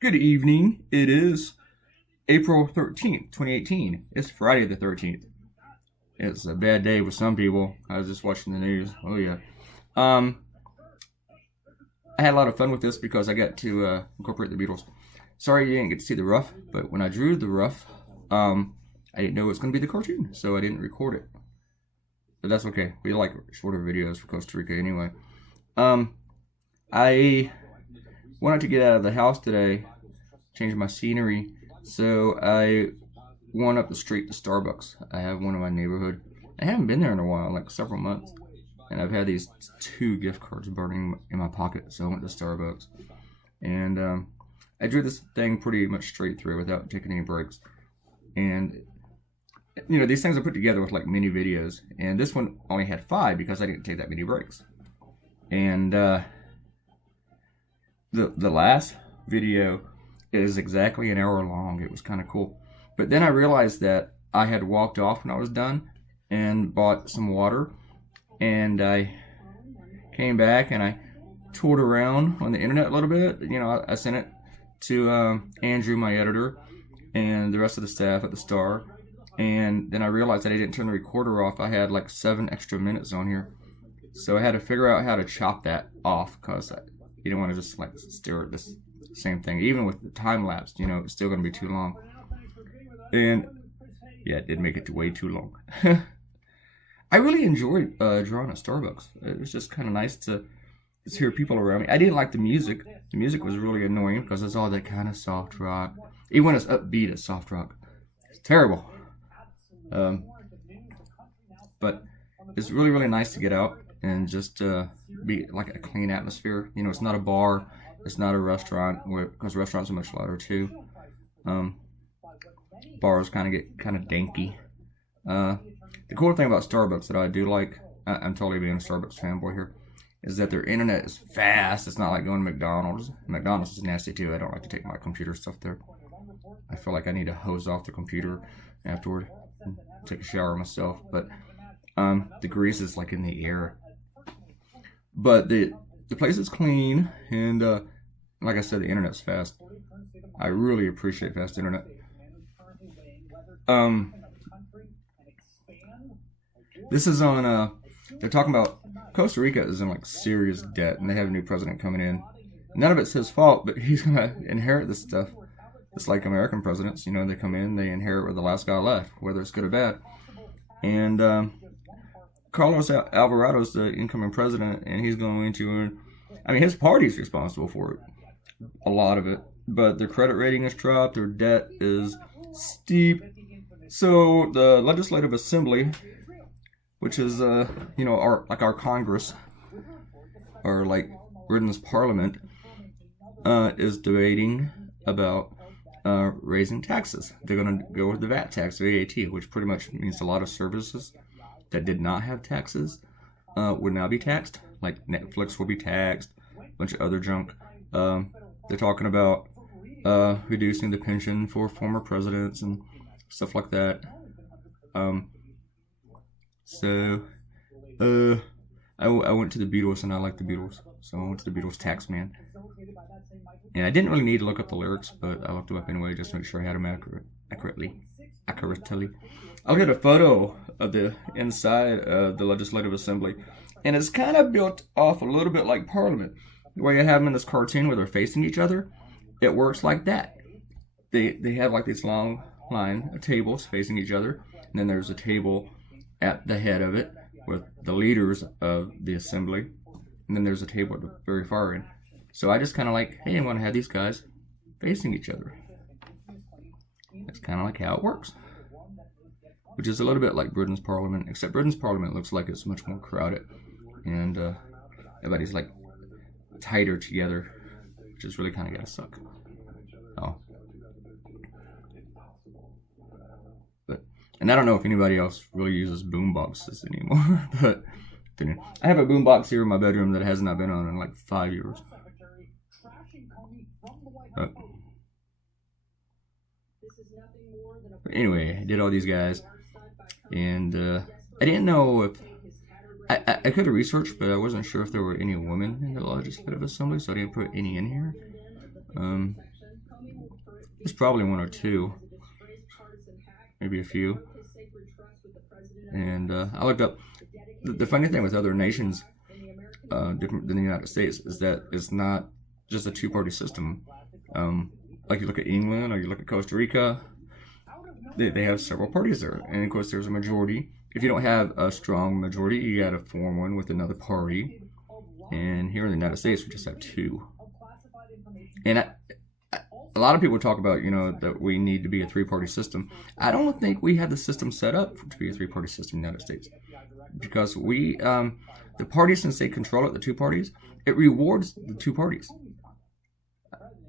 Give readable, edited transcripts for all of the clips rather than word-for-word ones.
Good evening. It is April 13th, 2018. It's Friday the 13th. It's a bad day with some people. I was just watching the news. Oh, yeah. Um, I had a lot of fun with this because I got to incorporate the Beatles. Sorry you didn't get to see the rough, but when I drew the rough, I didn't know it was going to be the cartoon, so I didn't record it. But that's okay. We like shorter videos for Costa Rica anyway. I wanted to get out of the house today, change my scenery, so I went up the street to Starbucks. I have one in my neighborhood. I haven't been there in a while, like several months, and I've had these 2 gift cards burning in my pocket, so I went to Starbucks. And I drew this thing pretty much straight through without taking any breaks. And you know, these things are put together with like mini videos, and this one only had 5 because I didn't take that many breaks. And the last video is exactly an hour long. It was kind of cool. But then I realized that I had walked off when I was done and bought some water, and I came back and I toured around on the internet a little bit. You know, I sent it to Andrew, my editor, and the rest of the staff at the Star. And then I realized that I didn't turn the recorder off. I had like 7 extra minutes on here. So I had to figure out how to chop that off, because you don't want to just like stare at this same thing. Even with the time lapse, you know, it's still going to be too long. And yeah, it did make it way too long. I really enjoyed drawing at Starbucks. It was just kind of nice to just hear people around me. I didn't like the music. The music was really annoying because it's all that kind of soft rock. Even when it's upbeat, it's soft rock. It's terrible. But it's really, really nice to get out and just be like a clean atmosphere. You know, it's not a bar, it's not a restaurant, because restaurants are much louder too. Bars kind of get kind of danky. The cool thing about Starbucks that I do like, I'm totally being a Starbucks fanboy here, is that their internet is fast. It's not like going to McDonald's. McDonald's is nasty too. I don't like to take my computer stuff there. I feel like I need to hose off the computer afterward and take a shower myself. But the grease is like in the air. But the place is clean, and like I said, the internet's fast. I really appreciate fast internet. This is on, they're talking about Costa Rica is in like serious debt, and they have a new president coming in. None of it's his fault, but he's going to inherit this stuff. It's like American presidents, you know, they come in, they inherit what the last guy left, whether it's good or bad. And Carlos Alvarado is the incoming president, and he's going to, I mean, his party's responsible for it, a lot of it. But their credit rating has dropped, their debt is steep. So the Legislative Assembly, which is, you know, our Congress, or like Britain's Parliament, is debating about raising taxes. They're going to go with the VAT tax, VAT, which pretty much means a lot of services that did not have taxes would now be taxed. Like Netflix will be taxed, a bunch of other junk. They're talking about reducing the pension for former presidents and stuff like that. So I went to the Beatles, and I like the Beatles, so I went to the Beatles tax man. And I didn't really need to look up the lyrics, but I looked them up anyway just to make sure I had them accurately. I'll get a photo of the inside of the Legislative Assembly, and it's kind of built off a little bit like Parliament. The way I have them in this cartoon where they're facing each other, it works like that. They have like this long line of tables facing each other, and then there's a table at the head of it with the leaders of the assembly, and then there's a table at the very far end. So I just kind of like, hey, I want to have these guys facing each other. That's kind of like how it works. Which is a little bit like Britain's Parliament, except Britain's Parliament looks like it's much more crowded, and everybody's like tighter together, which is really kind of gotta suck. Oh. And I don't know if anybody else really uses boom boxes anymore, but I have a boom box here in my bedroom that has not been on in like 5 years. But anyway, I did all these guys, and I didn't know if I could have researched, but I wasn't sure if there were any women in the Legislative Assembly, so I didn't put any in here. There's probably one or two, maybe a few. And I looked up the funny thing with other nations, different than the United States, is that it's not just a two-party system. Like you look at England or you look at Costa Rica, they have several parties there, and of course there's a majority. If you don't have a strong majority, you got to form one with another party. And here in the United States, we just have two. And a lot of people talk about, that we need to be a three-party system. I don't think we have the system set up to be a three-party system in the United States, because the parties, since they control it, the two parties, it rewards the two parties.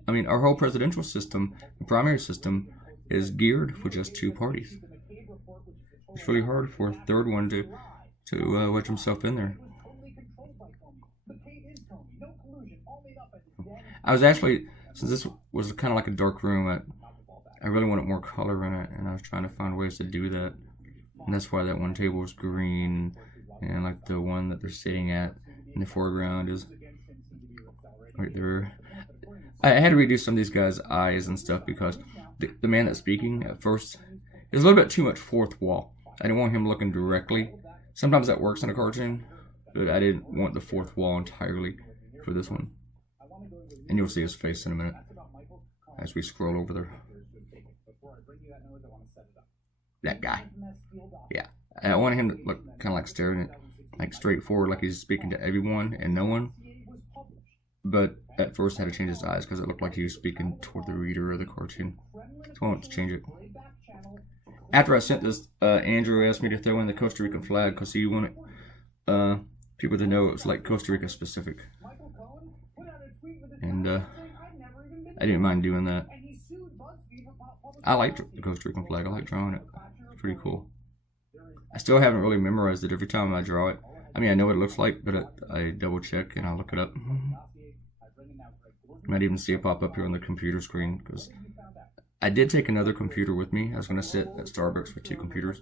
I mean, our whole presidential system, the primary system, is geared for just two parties. It's really hard for a third one to wedge himself in there. I was actually, since this was kind of like a dark room, I really wanted more color in it, and I was trying to find ways to do that. And that's why that one table was green, and like the one that they're sitting at in the foreground is right there. I had to redo some of these guys' eyes and stuff because the man that's speaking at first is a little bit too much fourth wall. I didn't want him looking directly. Sometimes that works in a cartoon, but I didn't want the fourth wall entirely for this one. And you'll see his face in a minute as we scroll over there. That guy. Yeah. I wanted him to look kind of like staring at, like straight forward, like he's speaking to everyone and no one. But at first I had to change his eyes because it looked like he was speaking toward the reader of the cartoon. So I wanted to change it. After I sent this, Andrew asked me to throw in the Costa Rican flag because he wanted people to know it was like Costa Rica specific. And I didn't mind doing that. I liked the Costa Rican flag. I like drawing it. It's pretty cool. I still haven't really memorized it every time I draw it. I mean, I know what it looks like, but I double check and I look it up. You might even see it pop up here on the computer screen because I did take another computer with me. I was going to sit at Starbucks with two computers,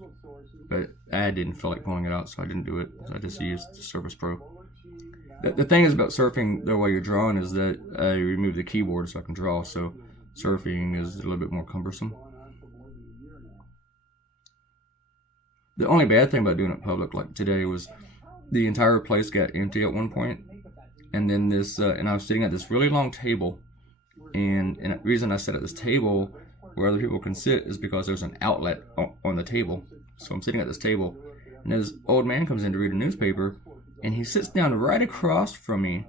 but I didn't feel like pulling it out, so I didn't do it. So I just used the Surface Pro. The thing is about surfing, though, while you're drawing, is that I remove the keyboard so I can draw, so surfing is a little bit more cumbersome. The only bad thing about doing it public, like today, was the entire place got empty at one point, and then and I was sitting at this really long table, and the reason I sat at this table where other people can sit is because there's an outlet on the table. So I'm sitting at this table, and this old man comes in to read a newspaper, and he sits down right across from me,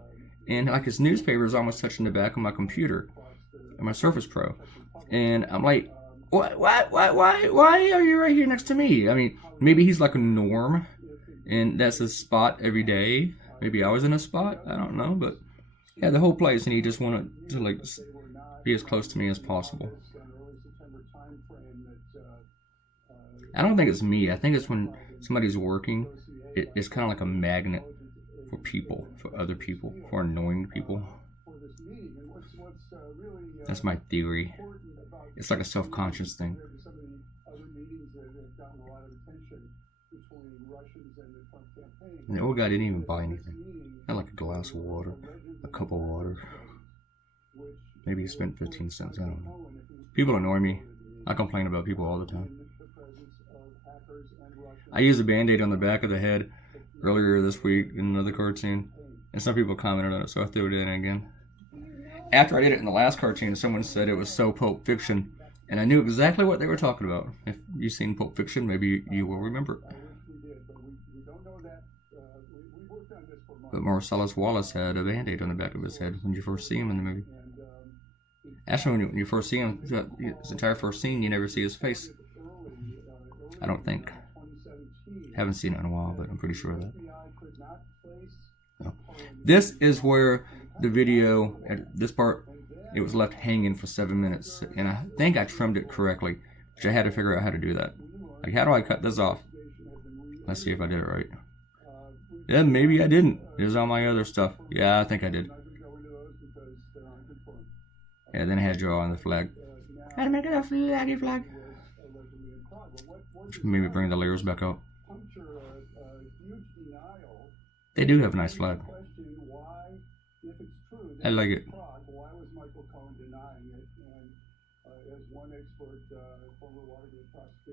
and like his newspaper is almost touching the back of my computer, my Surface Pro, and I'm like, why are you right here next to me? I mean, maybe he's like a norm, and that's his spot every day. Maybe I was in a spot, I don't know, but yeah, the whole place, and he just wanted to like be as close to me as possible. I don't think it's me. I think it's when somebody's working, it's kind of like a magnet for people, for other people, for annoying people. That's my theory. It's like a self-conscious thing. And the old guy didn't even buy anything. Had like a glass of water, a cup of water. Maybe he spent 15 cents, I don't know. People annoy me. I complain about people all the time. I used a Band-Aid on the back of the head earlier this week in another cartoon, and some people commented on it, so I threw it in again. After I did it in the last cartoon, someone said it was so Pulp Fiction, and I knew exactly what they were talking about. If you've seen Pulp Fiction, maybe you will remember it. But Marcellus Wallace had a Band-Aid on the back of his head when you first see him in the movie. Actually, when you first see him, his entire first scene, you never see his face. I don't think. Haven't seen it in a while, but I'm pretty sure of that. No. This is where the video, at this part, it was left hanging for 7 minutes, and I think I trimmed it correctly, which I had to figure out how to do that. Like, how do I cut this off? Let's see if I did it right. Yeah, maybe I didn't. There's all my other stuff. Yeah, I think I did. Yeah, then I had to draw on the flag. I had to make it a flaggy flag. Which made me bring the layers back up. They do have a nice flag. I like it.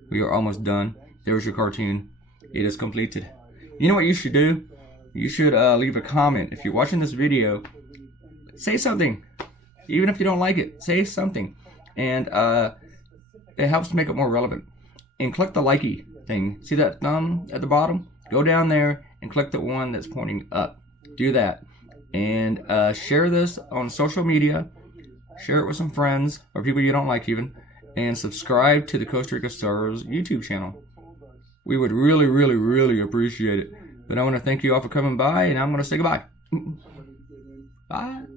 We are almost done. There's your cartoon. It is completed. You know what you should do? You should leave a comment. If you're watching this video, say something. Even if you don't like it, say something. And it helps make it more relevant. And click the likey thing. See that thumb at the bottom? Go down there and click the one that's pointing up. Do that. And share this on social media. Share it with some friends or people you don't like even. And subscribe to the Costa Rica Stars YouTube channel. We would really, really, really appreciate it. But I want to thank you all for coming by, and I'm going to say goodbye. Bye.